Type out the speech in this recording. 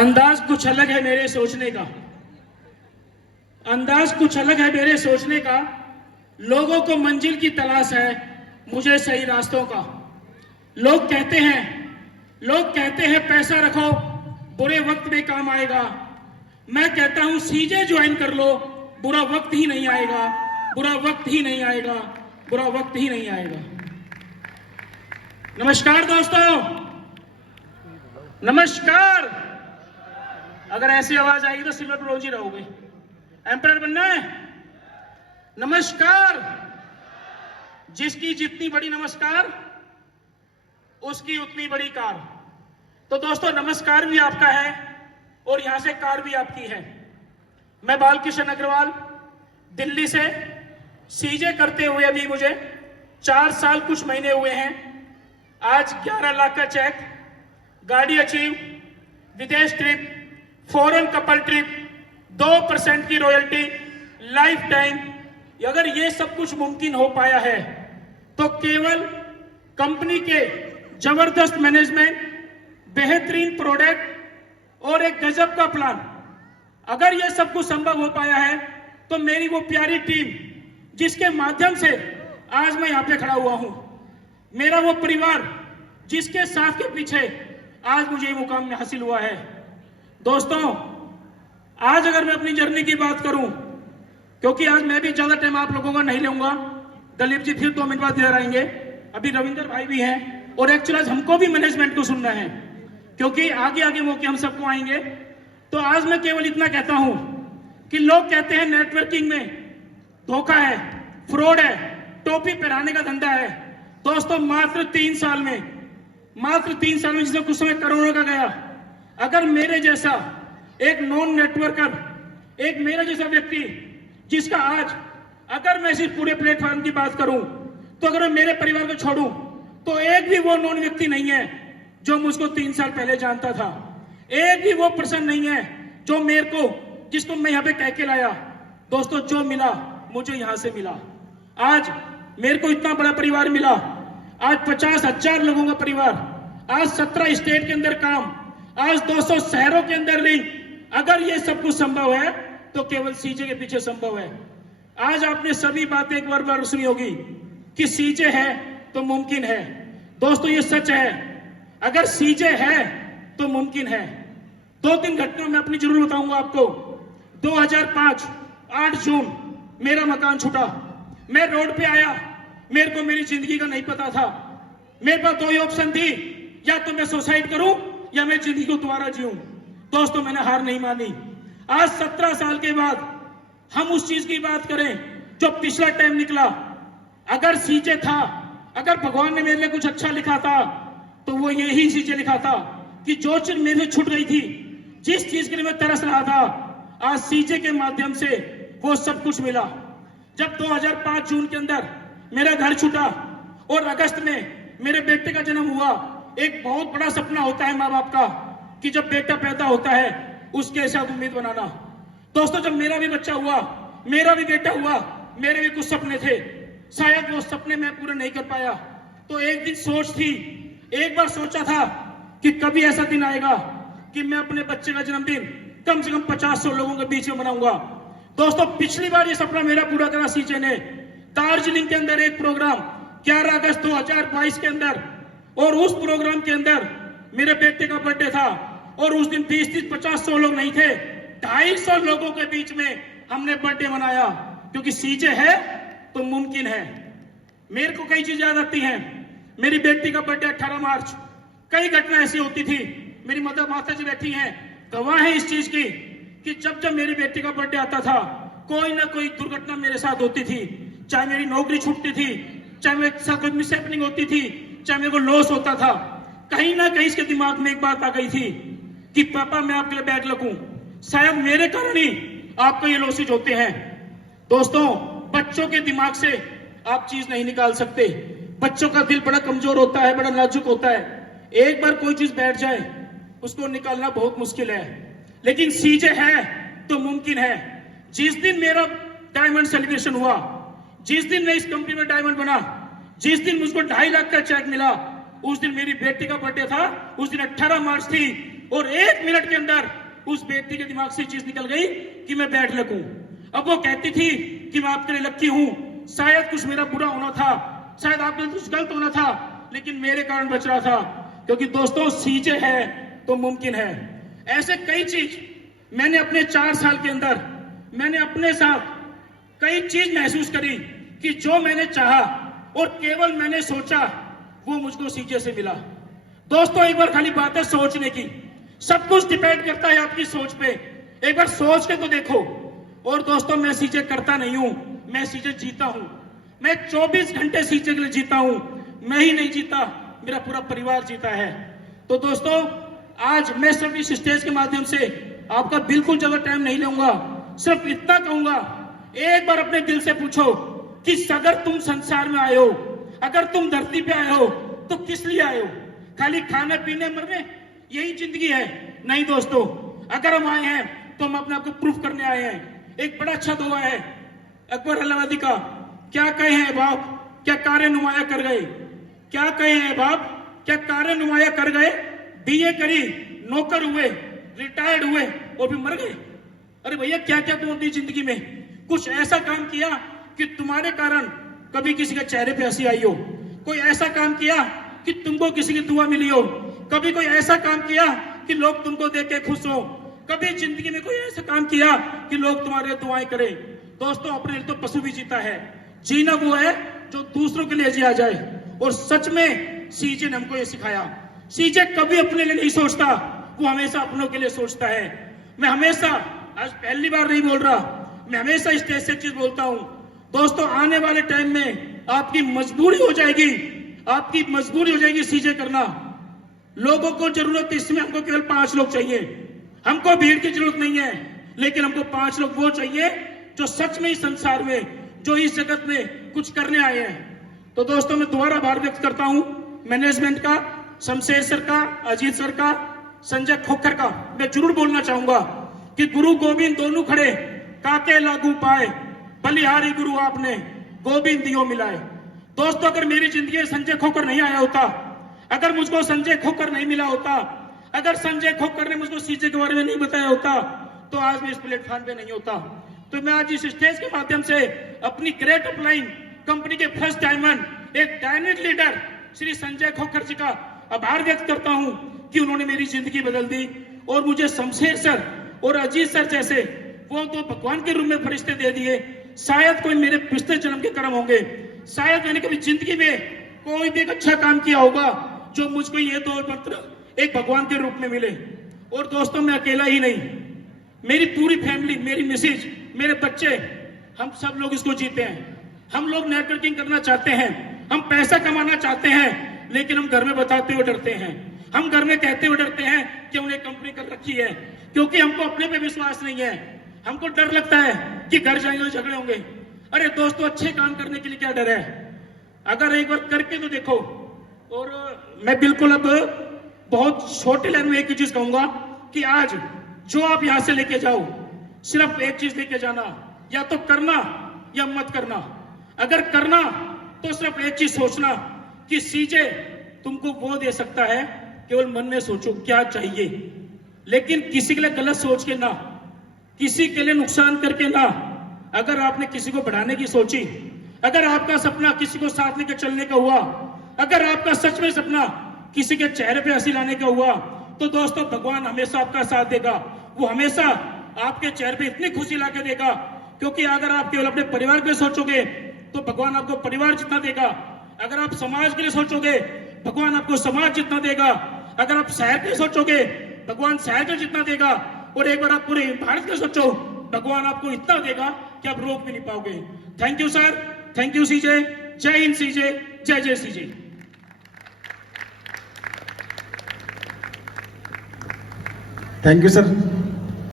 अंदाज कुछ अलग है मेरे सोचने का, अंदाज कुछ अलग है मेरे सोचने का। लोगों को मंजिल की तलाश है, मुझे सही रास्तों का। लोग कहते हैं पैसा रखो, बुरे वक्त में काम आएगा। मैं कहता हूं सीजे ज्वाइन कर लो, बुरा वक्त ही नहीं आएगा, बुरा वक्त ही नहीं आएगा, बुरा वक्त ही नहीं आएगा। नमस्कार दोस्तों, नमस्कार। अगर ऐसी आवाज आएगी तो सिल्वर ब्रोंज ही रहोगे। एम्परर बनना है। नमस्कार। जिसकी जितनी बड़ी नमस्कार उसकी उतनी बड़ी कार। तो दोस्तों नमस्कार भी आपका है और यहां से कार भी आपकी है। मैं बालकिशन अग्रवाल दिल्ली से सीजे करते हुए अभी मुझे 4 साल कुछ महीने हुए हैं। आज 11 लाख का चेक, गाड़ी अचीव, विदेश ट्रिप, फॉरेन कपल ट्रिप, 2% की रॉयल्टी, लाइफ टाइम। अगर ये सब कुछ मुमकिन हो पाया है तो केवल कंपनी के जबरदस्त मैनेजमेंट, बेहतरीन प्रोडक्ट और एक गजब का प्लान, अगर ये सब कुछ संभव हो पाया है तो मेरी वो प्यारी टीम जिसके माध्यम से आज मैं यहां पे खड़ा हुआ हूं, मेरा वो परिवार जिसके साथ के पीछे आज मुझे ये मुकाम हासिल हुआ है। दोस्तों आज अगर मैं अपनी जर्नी की बात करूं, क्योंकि आज मैं भी ज्यादा टाइम आप लोगों का नहीं लूंगा, दलीप जी फिर 2 मिनट बाद इधर आएंगे, अभी रविंदर भाई भी हैं और एक्चुअली आज हमको भी मैनेजमेंट को सुनना है क्योंकि आगे आगे मौके हम सबको आएंगे। तो आज मैं केवल इतना कहता हूं कि लोग कहते हैं नेटवर्किंग में धोखा है, फ्रॉड है, टोपी पहनाने का धंधा है। दोस्तों मात्र 3 साल में जिसमें कुछ समय करोड़ों का गया, अगर मेरे जैसा एक नॉन नेटवर्कर, एक मेरा जैसा व्यक्ति जिसका आज अगर मैं इस पूरे प्लेटफॉर्म की बात करूं तो अगर मैं मेरे परिवार को छोड़ूं तो एक भी वो नॉन व्यक्ति नहीं है जो मुझको 3 साल पहले जानता था। एक भी वो पर्सन नहीं है जो मेरे को, जिसको मैं यहां पे कह के लाया। दोस्तों जो मिला मुझे यहां से मिला। आज मेरे को इतना बड़ा परिवार मिला, आज 50,000 लोगों का परिवार, आज 17 स्टेट के अंदर काम, आज 200 शहरों के अंदर लिंक। अगर ये सब कुछ संभव है तो केवल सीजे के पीछे संभव है। आज आपने सभी बातें एक बार सुनी होगी कि सीजे है तो मुमकिन है। दोस्तों ये सच है, अगर सीजे है तो मुमकिन है। 2-3 घटना मैं अपनी जरूर बताऊंगा आपको। 2005 8 जून मेरा मकान छूटा, मैं रोड पे आया, मेरे को मेरी जिंदगी का नहीं पता था। मेरे पास 2 ही ऑप्शन थी, या तो मैं सुसाइड करूं या मैं जिंदगी को दोबारा जीऊं। दोस्तों मैंने हार नहीं मानी। आज 17 साल के बाद हम उस चीज की बात करें जो पिछला टाइम निकला। अगर सीजे था, अगर भगवान ने मेरे लिए कुछ अच्छा लिखा था तो वो यही सीजे लिखा था कि जो चीज मेरे से छूट गई थी, जिस चीज के लिए मैं तरस रहा था, आज सीजे के माध्यम से वो सब कुछ मिला। जब 2005 जून के अंदर मेरा घर छूटा और अगस्त में मेरे बेटे का जन्म हुआ, एक बहुत बड़ा सपना होता है माँ बाप का कि जब बेटा पैदा होता है उसके साथ उम्मीद बनाना। दोस्तों जब मेरा भी बच्चा हुआ, मेरा भी बेटा हुआ, मेरे भी कुछ सपने थे, शायद वो सपने मैं पूरे नहीं कर पाया। तो एक दिन सोच थी, एक बार सोचा था कि कभी ऐसा दिन आएगा कि मैं अपने बच्चे का जन्मदिन कम से कम 50-100 लोगों के बीच में मनाऊंगा। दोस्तों पिछली बार ये सपना मेरा पूरा करा सीजे ने। दार्जिलिंग के अंदर एक प्रोग्राम 11 अगस्त 2022 के अंदर, और उस प्रोग्राम के अंदर मेरे बेटे का बर्थडे था और उस दिन 20-30-50-100 लोग नहीं थे, 250 लोगों के बीच में हमने बर्थडे मनाया। क्योंकि सीजे है तो मुमकिन है। मेरे को कई चीजें याद आती हैं। मेरी बेटी का बर्थडे 18 मार्च, कई घटना ऐसी होती थी। मेरी माता जी बैठी हैं, गवाह है इस चीज की कि जब जब मेरी बेटी का बर्थडे आता था कोई ना कोई दुर्घटना मेरे साथ होती थी। चाहे मेरी नौकरी छूटती थी, चाहे मेरे साथ कोई मिसहैपनिंग होती थी, चाहे मेरे को लॉस होता था। कहीं ना कहीं इसके दिमाग में एक बात आ गई थी कि पापा मैं आपके लिए बैग रखूं, शायद मेरे कारण ही आपको ये लॉसेज होते हैं। दोस्तों बच्चों के दिमाग से आप चीज नहीं निकाल सकते। बच्चों का दिल बड़ा कमजोर होता है, बड़ा नाजुक होता है। एक बार कोई चीज बैठ जाए उसको निकालना बहुत मुश्किल है, लेकिन सीजे है तो मुमकिन है। जिस दिन मेरा डायमंड सेलिब्रेशन हुआ, जिस दिन मैं इस कंपनी में डायमंड बना, जिस दिन मुझको 2.5 लाख का चेक मिला, उस दिन मेरी बेटी का बर्थडे था। उस दिन 18 मार्च थी। और 1 मिनट के अंदर उस व्यक्ति के दिमाग से चीज निकल गई कि मैं बैड लक हूं। अब वो कहती थी कि मैं आपके लिए लक्की हूं, शायद कुछ मेरा बुरा होना था, शायद आपके लिए कुछ गलत होना था, लेकिन मेरे कारण बच रहा था। क्योंकि दोस्तों सीजे है तो मुमकिन है। ऐसे कई चीज मैंने अपने 4 साल के अंदर मैंने अपने साथ कई चीज महसूस करी कि जो मैंने चाहा और केवल मैंने सोचा वो मुझको सीजे से मिला। दोस्तों एक बार खाली बात है सोचने की, सब कुछ डिपेंड करता है आपकी सोच पे। एक बार सोच के तो देखो। और दोस्तों मैं सीजे करता नहीं हूं, मैं सीजे जीता हूं। मैं 24 घंटे सीजे के लिए जीता हूं। मैं ही नहीं जीता, मेरा पूरा परिवार जीता है। तो दोस्तों आज मैं सिर्फ इस स्टेज के माध्यम से आपका बिल्कुल ज्यादा टाइम नहीं लूंगा, सिर्फ इतना कहूंगा, एक बार अपने दिल से पूछो कि अगर तुम संसार में आए हो, अगर तुम धरती पे आए हो तो किस लिए आए हो? खाली खाने पीने मरने यही जिंदगी है? नहीं दोस्तों, अगर हम आए हैं तो हम अपने आप को प्रूफ करने आए हैं। एक बड़ा अच्छा दुआ है अकबर अलाहाबादी का, क्या कहे हैं बाप क्या कार्य नुमाया कर गए, क्या कहे हैं बाप क्या कार्य नुमाया कर गए, बीए करी, नौकर हुए, रिटायर्ड हुए और भी मर गए। अरे भैया क्या क्या तुम अपनी जिंदगी में कुछ ऐसा काम किया कि तुम्हारे कारण कभी किसी के चेहरे पे हंसी आई हो? कोई ऐसा काम किया कि तुमको किसी की दुआ मिली हो? कभी कोई ऐसा काम किया कि लोग तुमको देख के खुश हो? कभी जिंदगी में कोई ऐसा काम किया कि लोग तुम्हारे दुआएं करें? दोस्तों अपने लिए तो पशु भी जीता है, जीना वो है जो दूसरों के लिए जिया जाए। और सच में सीजे ने हमको ये सिखाया। सीजे कभी अपने लिए नहीं सोचता, वो हमेशा अपनों के लिए सोचता है। मैं हमेशा, आज पहली बार नहीं बोल रहा, मैं हमेशा स्टेज से चीज बोलता हूं। दोस्तों आने वाले टाइम में आपकी मजबूरी हो जाएगी, आपकी मजबूरी हो जाएगी सीजे करना। लोगों को जरूरत इसमें हमको केवल 5 लोग चाहिए। हमको भीड़ की जरूरत नहीं है, लेकिन हमको 5 लोग वो चाहिए जो सच में इस संसार में, जो इस जगत में कुछ करने आए हैं। तो दोस्तों मैं दोबारा आभार व्यक्त करता हूं मैनेजमेंट का, शमशेर सर का, अजीत सर का, संजय खोखर का। मैं जरूर बोलना चाहूंगा कि गुरु गोविंद दोनों खड़े, काके लागू पाए, बलिहारी गुरु आपने गोविंद दियो मिलाए। दोस्तों अगर मेरी जिंदगी में संजय खोखर नहीं आया होता, अगर मुझको संजय खोखर नहीं मिला होता, अगर संजय खोखर ने मुझको सीजे के बारे में नहीं बताया होता, तो आज मैं इस प्लेटफॉर्म पे नहीं होता। तो मैं आज इस स्टेज के माध्यम से अपनी ग्रेट अपलाइन कंपनी के फर्स्ट डायमंड, एक डायनेमिक लीडर श्री संजय खोखर जी का आभार व्यक्त करता हूं कि उन्होंने मेरी जिंदगी बदल दी और मुझे शमशेर सर और अजीत सर जैसे वो तो भगवान के रूप में फरिश्ते दे दिए। शायद कोई मेरे पिछले जन्म के कर्म होंगे, शायद मैंने कभी जिंदगी में कोई भी एक अच्छा काम किया होगा जो मुझको ये 2 पत्र एक भगवान के रूप में मिले। और दोस्तों मैं अकेला ही नहीं, मेरी पूरी फैमिली, मेरी मिसेज, मेरे बच्चे, हम सब लोग इसको जीते हैं। हम लोग नेटवर्किंग करना चाहते हैं, हम पैसा कमाना चाहते हैं, लेकिन हम घर में बताते हुए डरते हैं। हम घर में कहते हुए डरते हैं कि हमने कंपनी कर रखी है, क्योंकि हमको अपने पे विश्वास नहीं है। हमको डर लगता है कि घर जाएंगे तो झगड़े होंगे। अरे दोस्तों अच्छे काम करने के लिए क्या डर है? अगर एक बार करके तो देखो। और मैं बिल्कुल अब बहुत छोटे लाइन में एक ही चीज कहूंगा कि आज जो आप यहां से लेके जाओ, सिर्फ एक चीज लेके जाना, या तो करना या मत करना। अगर करना तो सिर्फ एक चीज सोचना कि सीजे तुमको वो दे सकता है, केवल मन में सोचो क्या चाहिए, लेकिन किसी के लिए गलत सोच के ना, किसी के लिए नुकसान करके ना। अगर आपने किसी को बढ़ाने की सोची, अगर आपका सपना किसी को साथ लेकर चलने का हुआ, अगर आपका सच में सपना किसी के चेहरे पे हंसी लाने का हुआ, तो दोस्तों भगवान हमेशा आपका साथ देगा। वो हमेशा आपके चेहरे पे इतनी खुशी ला के देगा, क्योंकि अगर आप केवल अपने परिवार के सोचोगे तो भगवान आपको परिवार जितना देगा। अगर आप समाज के लिए सोचोगे, भगवान आपको समाज जितना देगा। अगर आप शहर के सोचोगे, भगवान शहर के जितना देगा। और एक बार आप पूरे भारत के सोचो, भगवान आपको इतना देगा कि आप रोक भी नहीं पाओगे। Thank you sir, thank you CJ, जय हिंद सीजे, जय जय सीजे। Thank you sir.